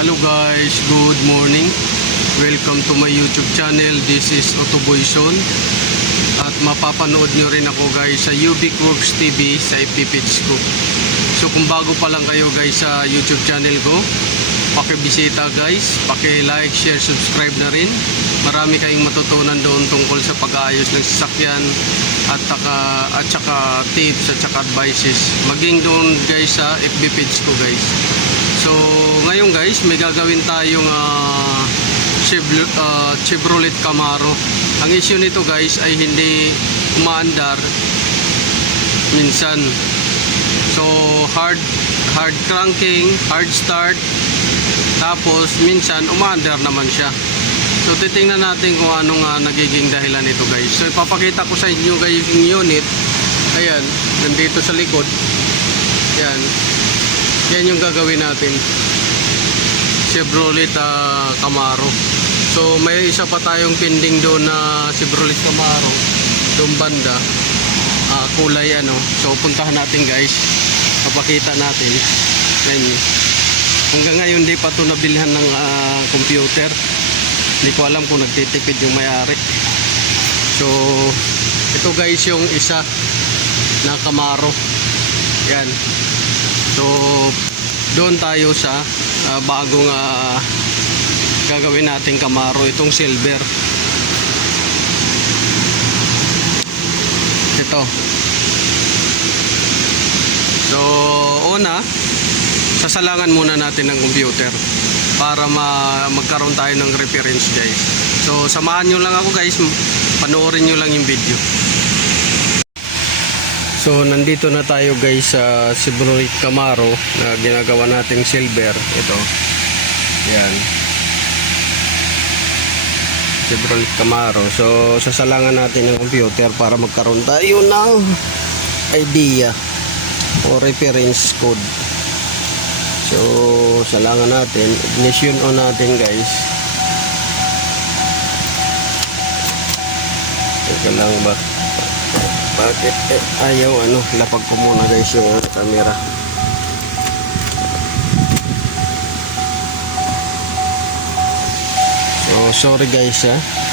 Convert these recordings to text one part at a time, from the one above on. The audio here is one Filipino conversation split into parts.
Hello guys, good morning. Welcome to my YouTube channel. This is Otoboy Son. At mapapanood nyo rin ako guys sa Ubic Works TV sa FB page ko. So kung bago pa lang kayo guys sa YouTube channel ko, pakibisita guys, paki-like, share, subscribe na rin. Marami kayong matutunan doon tungkol sa pag-aayos ng sasakyan at saka tips at saka advices. Maging doon guys sa FB page ko guys. So ngayon guys, may gagawin tayong Chevrolet Camaro. Ang issue nito guys ay hindi umaandar minsan. So hard cranking, hard start, tapos minsan umaandar naman siya. So titingnan natin kung anong nagiging dahilan nito guys. So ipapakita ko sa inyo guys yung unit. Ayan, nandito sa likod. Ayan. Yan yung gagawin natin. Chevrolet Camaro. So may isa pa tayong pending doon na Chevrolet Camaro doon banda, kulay ano. So puntahan natin guys, papakita natin. Ayan. Hanggang ngayon di pa ito nabilhan ng computer. Hindi ko alam kung nagtitipid yung may-ari. So ito guys yung isa na Camaro. Yan. So doon tayo sa bagong gagawin nating Camaro, itong silver. Ito. So una, sasalangan muna natin ng computer para magkaroon tayo ng reference guys. So samahan nyo lang ako guys, panoorin nyo lang yung video. So nandito na tayo guys sa Chevrolet Camaro na ginagawa nating silver. Ito. Yan. Chevrolet Camaro. So sasalangan natin ng computer para magkaroon tayo ng idea o reference code. So salangan natin, ignition on natin guys. Teka lang ba? Bakit ayaw lapag ko muna guys yung camera. So sorry guys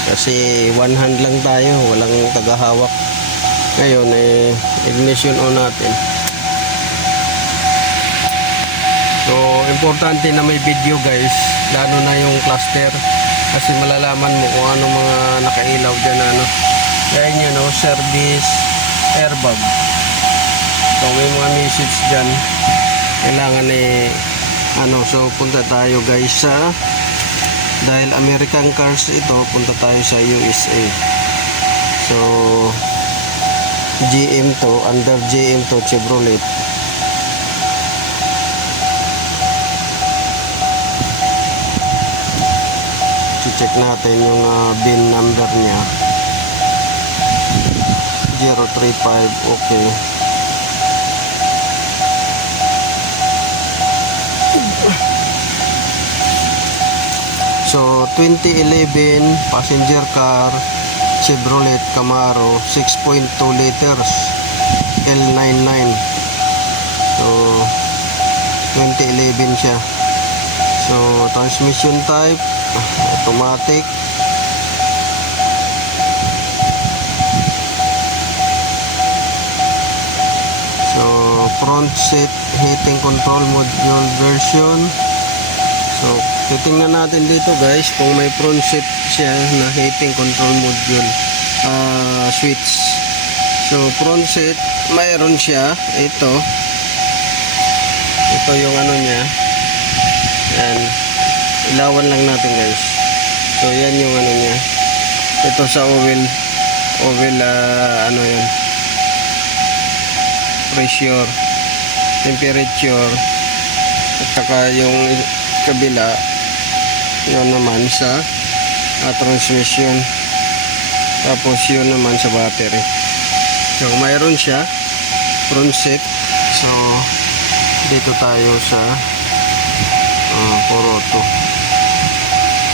kasi one hand lang tayo, walang tagahawak. Ngayon ignition on natin. So importante na may video guys, lalo na yung cluster, kasi malalaman mo kung ano mga nakailaw dyan Kaya nyo service airbag. So may mga message dyan, kailangan so punta tayo guys sa, dahil American cars ito, punta tayo sa USA. So GM to, under GM to Chevrolet. Check natin yung VIN number niya, 035. Okay. So 2011 passenger car Chevrolet Camaro, 6.2 liters, L99. So 2011 siya. So transmission type automatic. So front seat heating control module version. So titingnan natin dito guys kung may front seat siya na heating control module switch. So front seat mayroon siya. Ito yung niya. Yan, ilawan lang natin guys. So yan yung niya. Ito sa oil yan, pressure, temperature, at saka yung kabila yun naman sa transmission, tapos yun naman sa battery. So mayroon siya front seat. So dito tayo sa Poroto.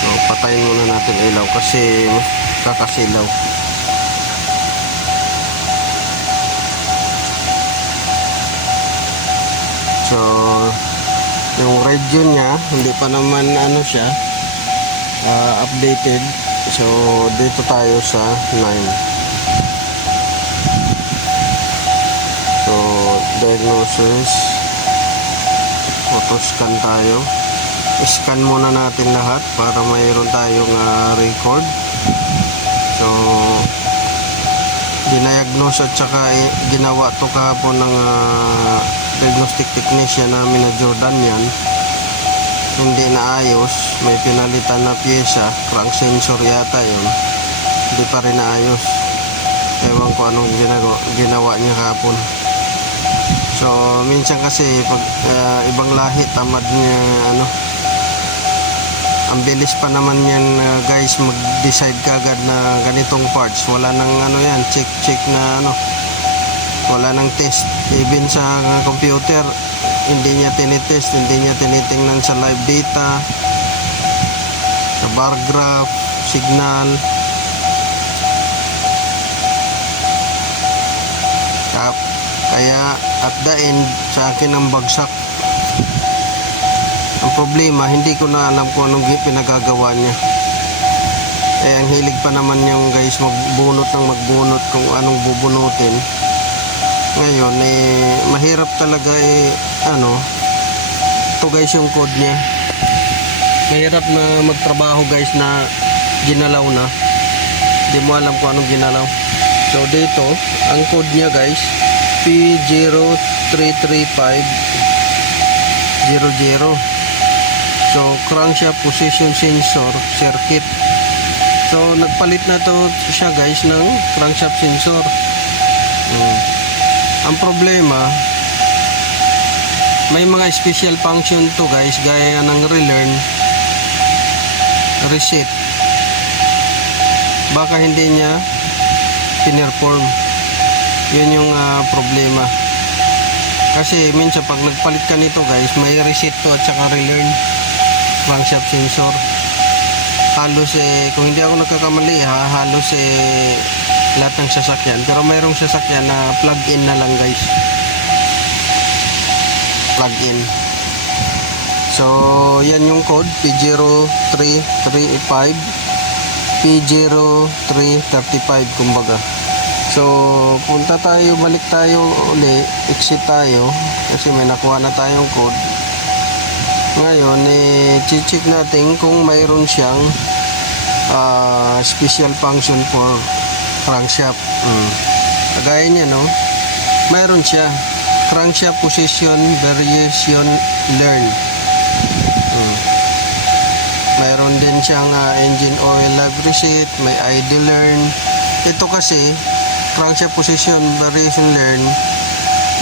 So patayin muna natin ilaw kasi kakasilaw. So Yung radio niya, hindi pa naman ano siya, updated. So, dito tayo sa 9. So, diagnosis. Photoscan tayo. Scan muna natin lahat para mayroon tayong record. So, dinayagnos at saka ginawa to kahapon ng diagnostic technician namin na Jordan yan. Hindi na ayos, may pinalitan na pyesa, crank sensor yata yun, hindi pa rin naayos. Ewan ko anong ginawa niya kahapon. So minsan kasi pag ibang lahi tamad niya ang bilis pa naman yan guys mag-decide kagad na ganitong parts, wala nang yan, check na wala nang test. Even sa computer hindi niya tinitest, hindi niya tinitingnan sa live data, sa bar graph, signal. Kaya at the end sa akin ang bagsak. Ang problema, hindi ko na alam kung anong pinagagawa niya. Ang hilig pa naman yung guys magbunot kung anong bubunutin. Ngayon mahirap talaga ito guys yung code niya. Mahirap na magtrabaho guys na ginalaw na. Hindi mo alam kung anong ginalaw. So dito, ang code niya guys, P033500. So crankshaft position sensor circuit. So nagpalit na to siya guys ng crankshaft sensor. Ang problema, may mga special function to guys, gaya ng relearn, reset. Baka hindi niya pinerform. Yun yung problema. Kasi minsan pag nagpalit ka nito guys, may reset to at saka relearn crankshaft sensor. Halos kung hindi ako nagkakamali halos lahat ng sasakyan, pero mayroong sasakyan na plug-in na lang guys, plug-in. So yan yung code P0335 P0335 kumbaga. So balik tayo uli, exit tayo kasi may nakuha na tayong code. Ngayon check natin kung mayroon siyang special function for crankshaft. Kagaya niya mayroon siya crankshaft position variation learn. Mayroon din siyang engine oil lab reset, may idle learn. Ito kasi crankshaft position variation learn,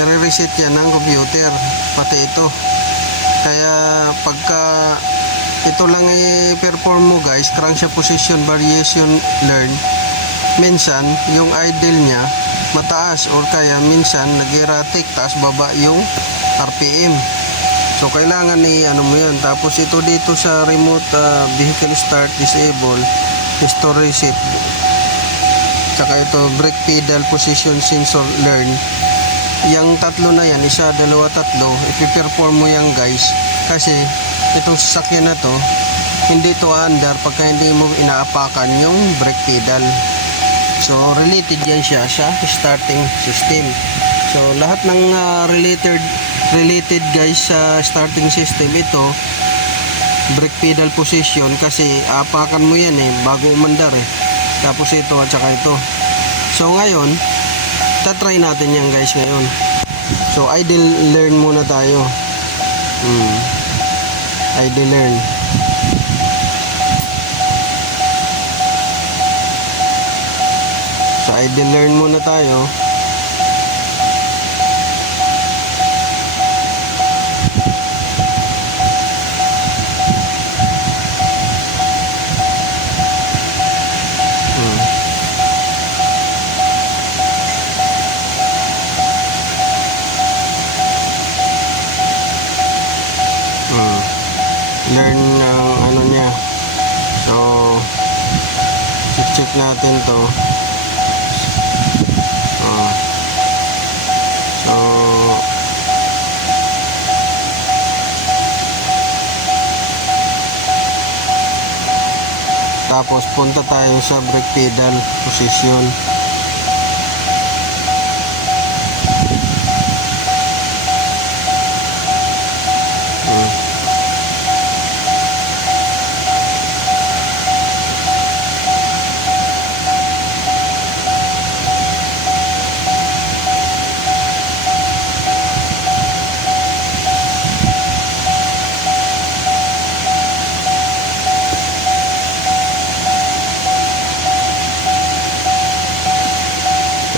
i-reset yan ng computer, pati ito. Kaya pagka ito lang i-perform mo guys, crankshaft position variation learn, minsan yung idle niya mataas or kaya minsan nag-erratic, taas baba yung RPM. So kailangan mo yun. Tapos ito dito sa remote vehicle start disable, restore reset, saka ito brake pedal position sensor learn. Yung tatlo na yan, isa, dalawa, tatlo, ipi-perform mo yan guys, kasi itong sasakyan na to hindi to under pagka hindi mo inaapakan yung brake pedal. So related yan siya sa starting system. So lahat ng related guys sa starting system, ito brake pedal position, kasi apakan mo yan bago umandar tapos ito at saka ito. So ngayon tatry natin yan guys ngayon. So idle learn muna tayo. Idle learn. So idle learn muna tayo. Learn ng niya. So check natin to. So Tapos punta tayo sa brake pedal position.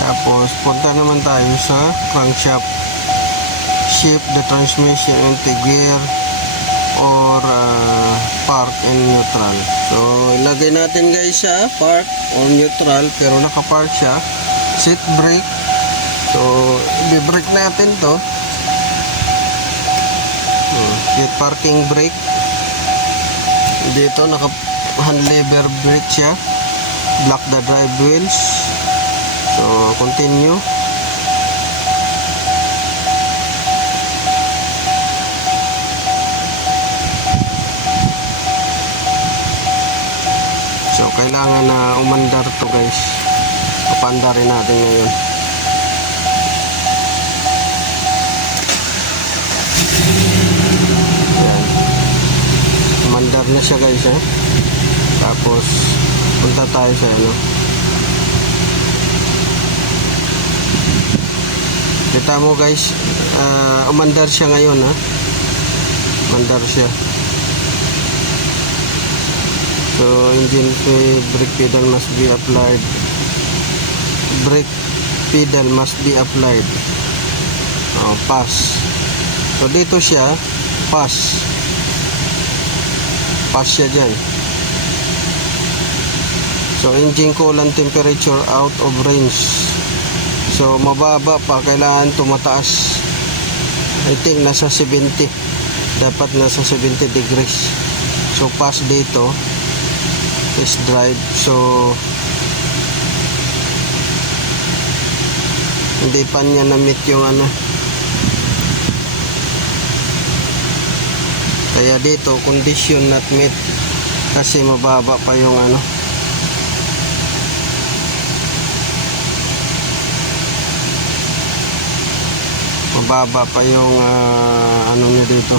Tapos punta naman tayo sa crankshaft. Shift the transmission into gear or park and neutral. So ilagay natin guys sa park or neutral, pero naka-park siya. Seat brake. So i-brake natin to. Seat parking brake. Dito naka hand lever brake siya. Block the drive wheels. So continue. So kailangan na umandar to guys. Papandarin natin ngayon. Yan. Umandar na siya guys eh. Tapos punta tayo sa ano. Kita mo guys, umandar siya ngayon ha. Umandar siya. So engine brake pedal must be applied. Brake pedal must be applied. Pass. So dito siya, pass. Pass siya dyan. So engine coolant temperature out of range. So mababa pa, kailangan tumataas. I think nasa 70. Dapat nasa 70 degrees. So pass dito. Test drive. So hindi pa niya na-meet yung ano. Kaya dito condition not met, kasi mababa pa yung ano. Mababa pa yung ano niya dito.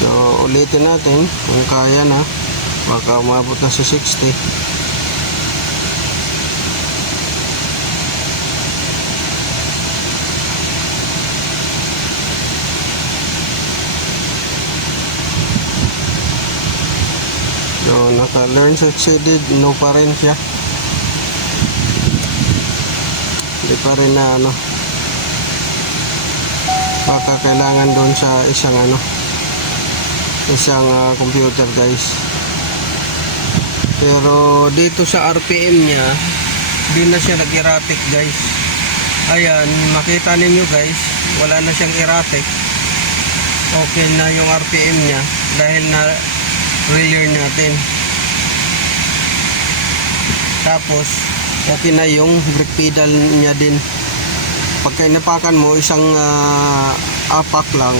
So ulitin natin kung kaya na, baka umabot na sa 60. So naka-learn succeeded, no pa rin siya. Hindi pa rin na ano. Baka kailangan doon sa isang ano, isang computer guys. Pero dito sa RPM niya, di na siya nag-erratic guys. Ayan, makita ninyo guys, wala na siyang erratic. Okay na yung RPM niya dahil na relearn natin. Tapos okay na yung brake pedal niya din. Pagka inapakan mo, isang apak lang,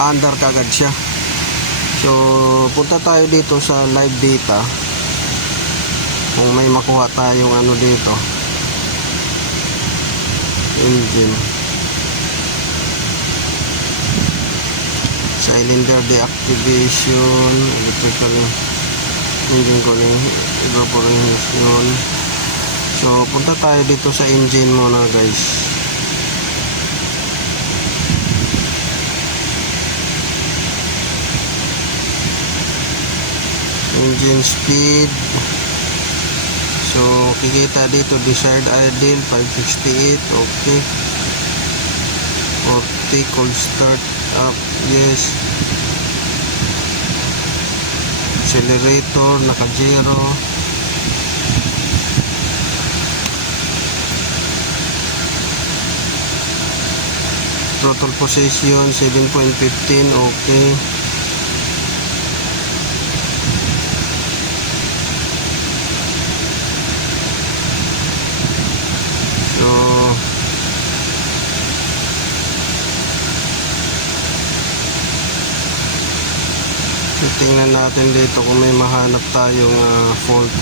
under kagad siya. So punta tayo dito sa live data kung may makuha tayong ano dito. Engine, cylinder deactivation, electrical engine cooling, evaporation. So punta tayo dito sa engine muna guys. Engine speed. So kikita dito desired idle 568, okay. 40 cold start up, yes. Accelerator naka 0. Throttle position 7.15, okay. tingnan natin dito kung may mahanap tayong fault.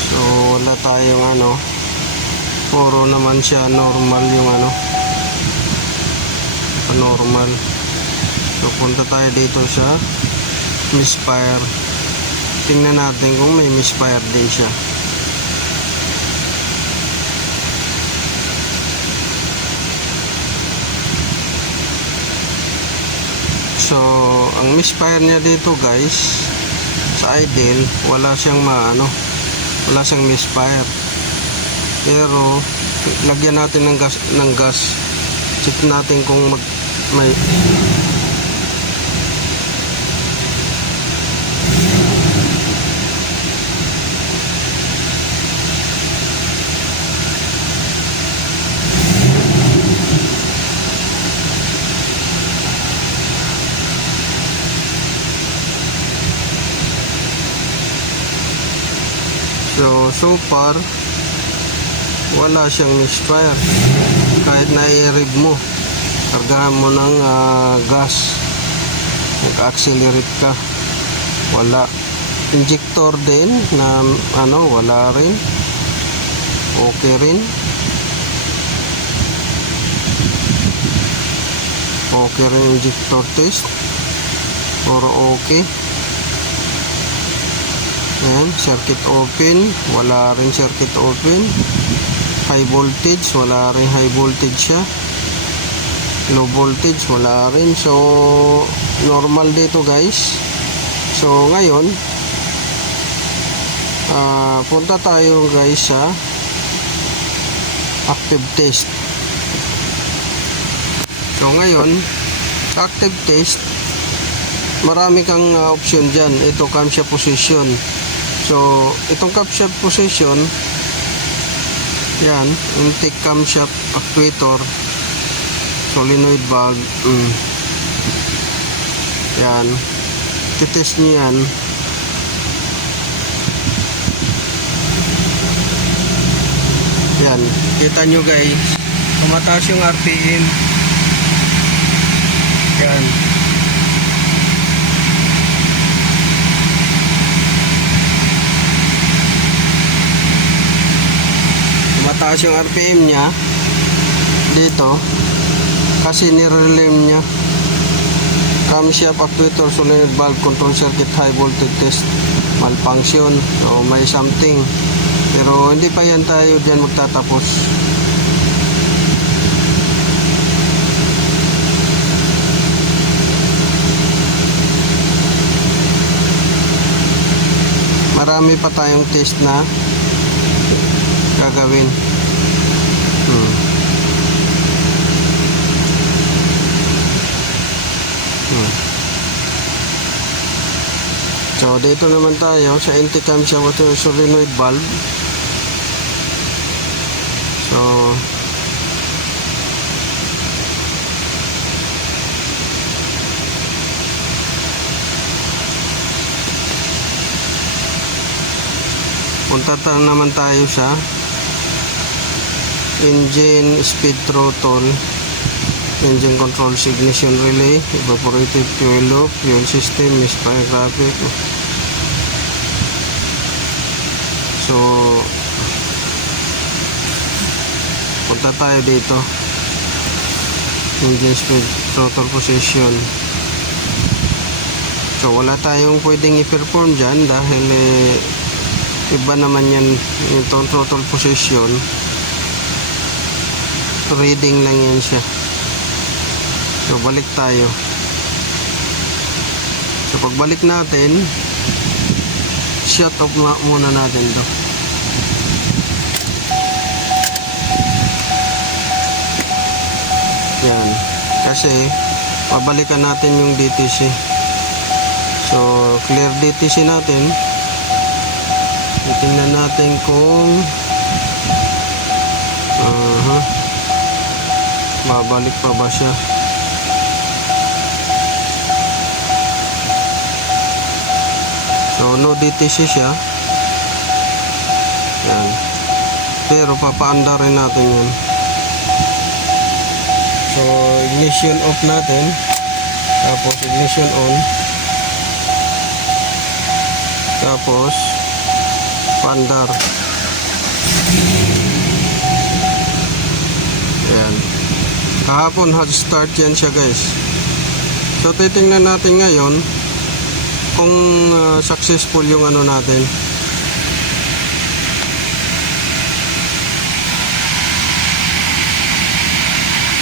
So wala tayong puro naman siya normal yung normal. So punta tayo dito sa misfire. Tingnan natin kung may misfire din siya. So ang misfire niya dito guys, sa idle wala siyang wala siyang misfire. Pero lagyan natin ng gas. Check natin kung may So far wala siyang misfire. Kahit na i-rev mo, kargahan mo ng gas, mag-accelerate ka, wala. Injector din na wala rin, okay rin, okay rin injector test, puro okay. Ayan, circuit open, wala rin circuit open. High voltage, wala rin high voltage siya. Low voltage, wala rin. So normal dito guys. So ngayon punta tayo guys sa active test. So ngayon active test, marami kang option dyan. Ito camshaft position. So itong camshaft position, yan, intake camshaft actuator, solenoid valve, yan, titest nyo yan. Yan, kita nyo guys, tumataas yung RPM. Yan, mataas yung RPM niya dito kasi nirelem niya. Camshaft actuator solenoid valve control circuit high voltage test malfunction. So may something, pero hindi pa yan tayo dyan magtatapos. Marami pa tayong test na gagawin. So dito naman tayo sa intake camshaft solenoid valve. So punta naman tayo sa engine speed throttle, engine control ignition relay, evaporative fuel loop, fuel system, misfire graphic. So punta tayo dito, engine speed throttle position. So wala tayong pwedeng i-perform dyan dahil iba naman yan yung throttle position. Reading lang yan siya. So balik tayo. So pagbalik natin, shut off muna natin to. Yan, kasi pabalikan natin yung DTC. So clear DTC natin. Tingnan natin kung babalik pa ba siya. low DTC siya. Yan. Pero papaanda rin natin yun. So ignition off natin. Tapos ignition on. Tapos paandar. Ayan. Kahapon hot start yan siya guys. So titingnan natin ngayon kung successful yung ano natin.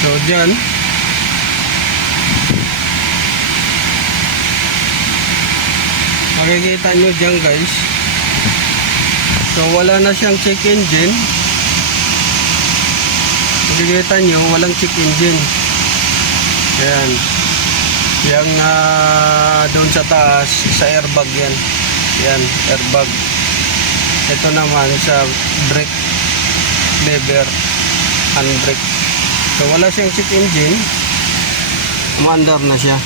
So dyan makikita nyo dyan guys. So wala na siyang check engine. Makikita nyo walang check engine. Ayan. Yang doon sa taas sa airbag yan. Yan airbag. Ito naman sa brake lever, handbrake. So wala siyang check engine. Umaandar na siya.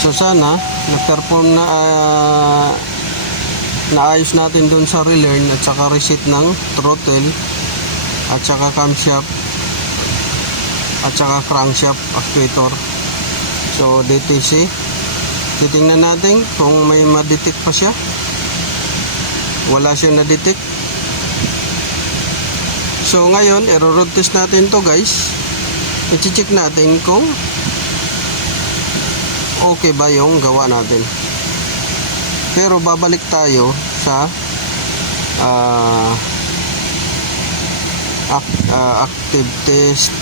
So sana na-perform na naayos natin doon sa relearn at saka reset ng throttle at saka camshaft at saka crankshaft actuator. So DTC, titingnan natin kung may ma-detect pa siya. Wala siyang na-detect. So ngayon i-road test natin to guys. I-check natin kung okay ba yung gawa natin. Pero babalik tayo sa active test,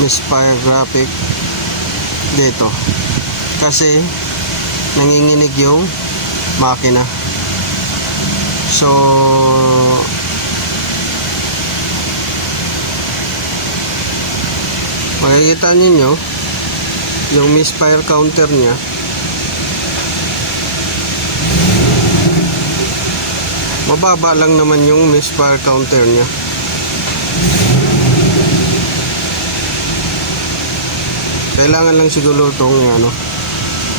misfire graphic dito kasi nanginginig yung makina. So makikita ninyo yung misfire counter niya. Mababa lang naman yung misfire counter niya. Kailangan lang siguro itong ano.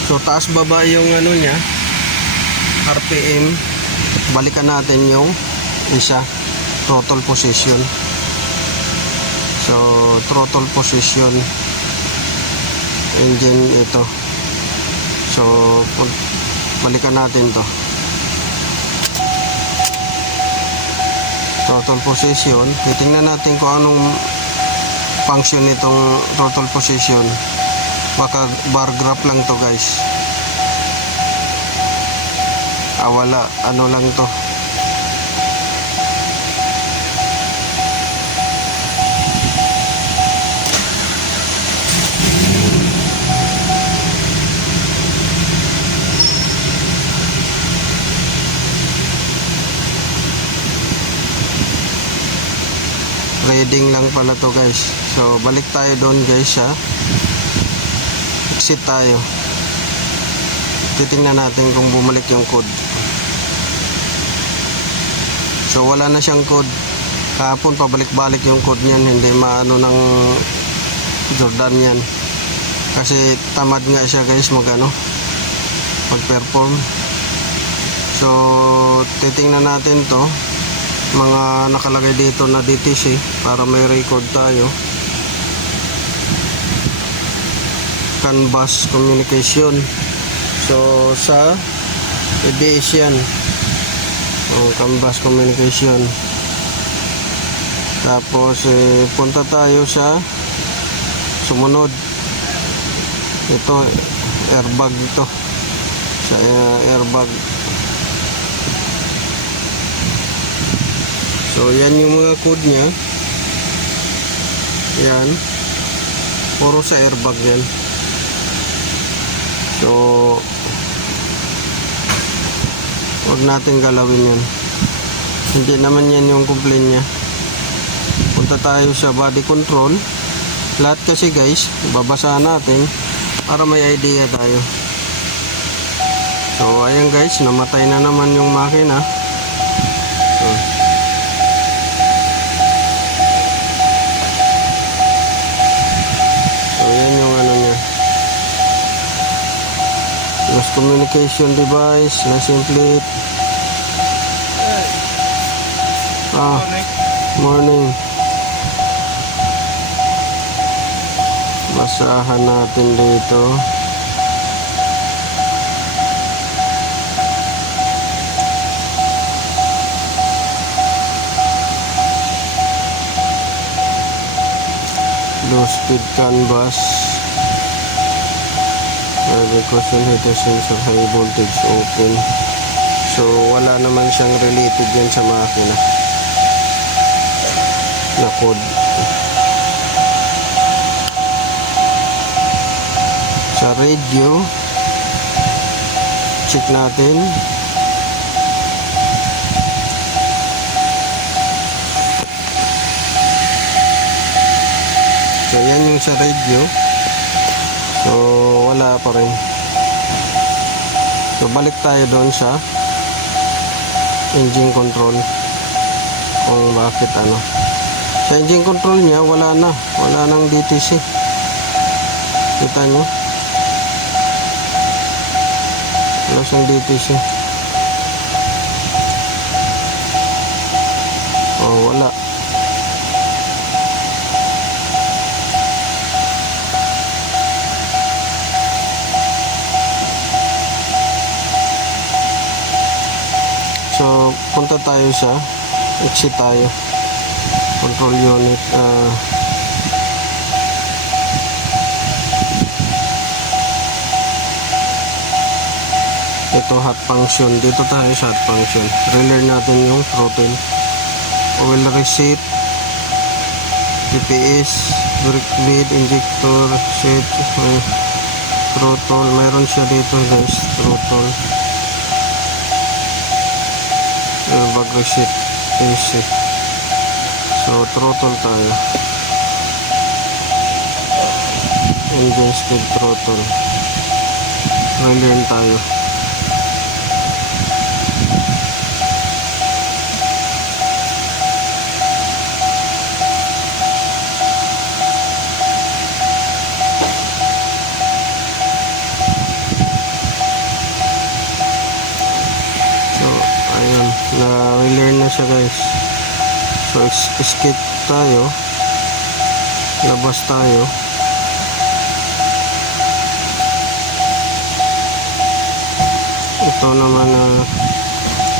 So taas baba yung ano niya, RPM. Balikan natin yung isa, throttle position. So throttle position, engine ito. So balikan natin to. Throttle position, titingnan natin kung anong function nitong throttle position. Baka bar graph lang to guys. Wala, ano lang to. Reading lang pala to guys. So balik tayo doon guys ha. Exit tayo. Titingnan natin kung bumalik yung code. So wala na siyang code. Kahapon pabalik-balik yung code niyan. Hindi maano ng Jordan yan. Kasi tamad nga siya guys mag-perform. So titingnan natin to. Mga nakalagay dito na DTC para may record tayo. CAN bus communication. So sa ABS yan. CAN bus communication. Tapos punta tayo sa sumunod. Ito airbag ito. Sa airbag. So yan yung mga code niya. Yan. Puro sa airbag yan. So wag natin galawin yan. Hindi naman yan yung complaint niya. Punta tayo sa body control. Lahat kasi guys, babasahan natin para may idea tayo. So ayan guys, namatay na naman yung makina. communication device, license plate. Morning. Basahan natin dito. Low speed canvas. Caution heater sensor, high voltage open. So wala naman siyang related yan sa makina na code. Sa radio, check natin. So yan yung sa radio. So wala pa rin. So balik tayo doon sa engine control, kung bakit ano. Sa engine control niya wala nang DTC. Kita nyo, wala siyang DTC. Wala. So punta tayo sa exit tayo, control unit. Ito hot function, dito tayo sa hot function. Relearn natin yung throttle, oil receipt, GPS, brake lead, injector, set, throttle. Mayroon siya dito guys, throttle, bag receipt, AC. So throttle tayo, engine speed, throttle. Relearn tayo. Na-relearn na siya guys. So escape tayo, labas tayo. Ito naman na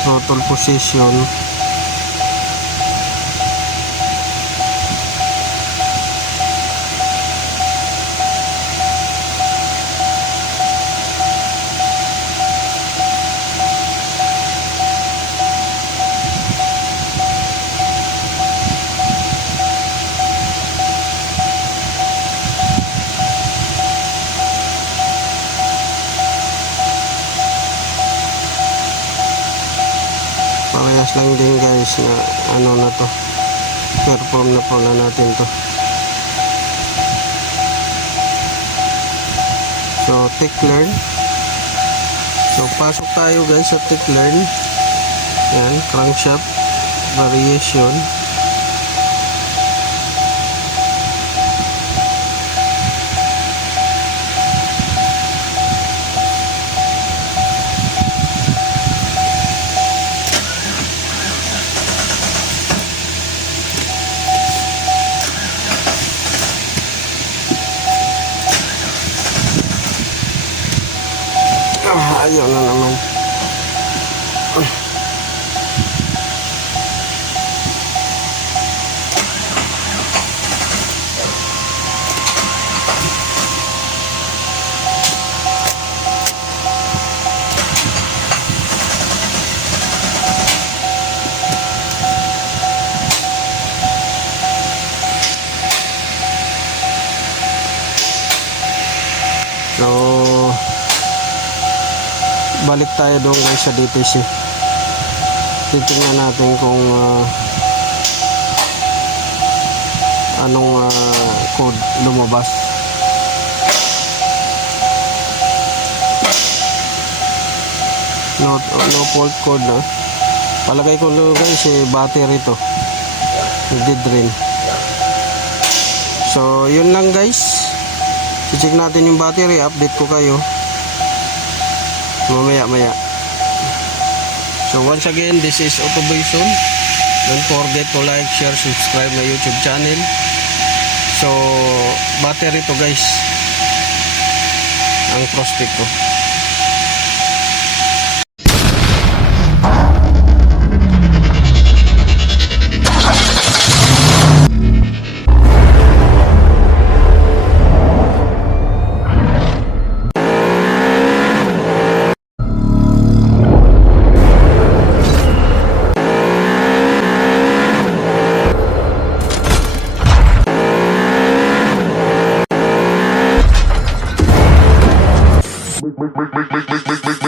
throttle position. Parehas lang din guys na ano na to, perform na pala natin to. So tick learn. So pasok tayo guys sa tick learn. Yan, crankshaft variation. Ayaw na naman. So balik tayo doon guys sa DTC. Titingnan natin kung anong code lumabas. No fault code na. Palagay ko guys battery to, dead rin. So yun lang guys, i-check natin yung battery, update ko kayo. Mamaya. So once again, this is Autoboyson. Don't forget to like, share, subscribe my YouTube channel. So battery to guys, ang prospect ko. Make